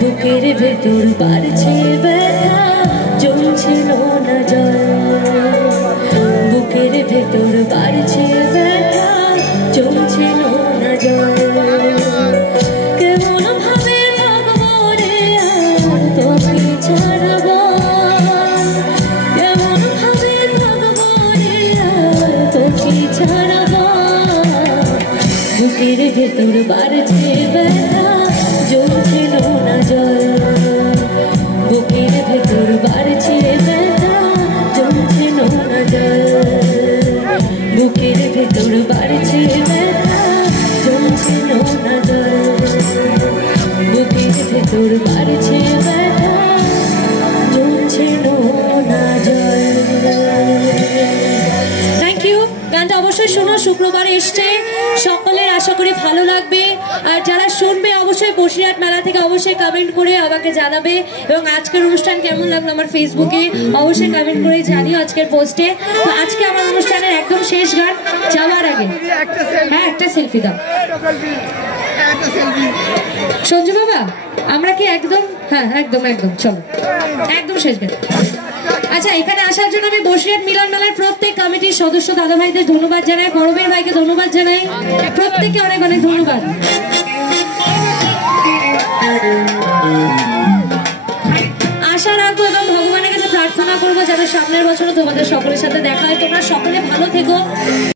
বুকের ভেতর বাড়ছে ব্যথা, জমছিল না জল। বুকের ভেতর বাড়ছে ব্যথা, জমছিল না জল। কেমন ভাবে থাকবো রে আর তোকে ছাড়বো, কেমন ভাবে থাকবো রে আর তোকে ছাড়বো। বুকের ভেতর বাড়ছে ব্যথা, জমছিল না জল। বুকের ভেতর বাড়ছে ব্যথা, জমছিল না জল। বুকের ভেতর বাড়ছে ব্যথা, জমছিল না জল। বুকের ভেতর বাড়ছে ব্যথা, জমছিল না জল। Thank you. গানটা অবশ্যই শোনো, শুক্রবার এসছে, সকলের আশা করি ভালো লাগবে। আর যারা শুনবে অবশ্যই বসিরহাট মেলা থেকে অবশ্যই কমেন্ট করে আমাকে জানাবে। এবং আজকের অনুষ্ঠান কেমন লাগলো আমার ফেসবুকে অবশ্যই কমেন্ট করে জানিও আজকের পোস্টে। তো আজকে আমার অনুষ্ঠানের একদম শেষ গান, যাওয়ার আগে হ্যাঁ একটা সেলফি দাও সঞ্জু বাবা। আমরা কি একদম হ্যাঁ একদম একদম চলো একদম শেষ গান। আচ্ছা, এখানে আসার জন্য আমি বসিরহাট মিলন মেলার প্রত্যেক কমিটির সদস্য দাদা ভাইদের ধন্যবাদ জানাই, বড়বীর ভাইকে ধন্যবাদ জানাই, প্রত্যেককে অনেক অনেক ধন্যবাদ। আশা রাখবো এবং ভগবানের কাছে প্রার্থনা করবো যাতে সামনের বছরও তোমাদের সকলের সাথে দেখা হয়। তোমরা সকলে ভালো থেকো।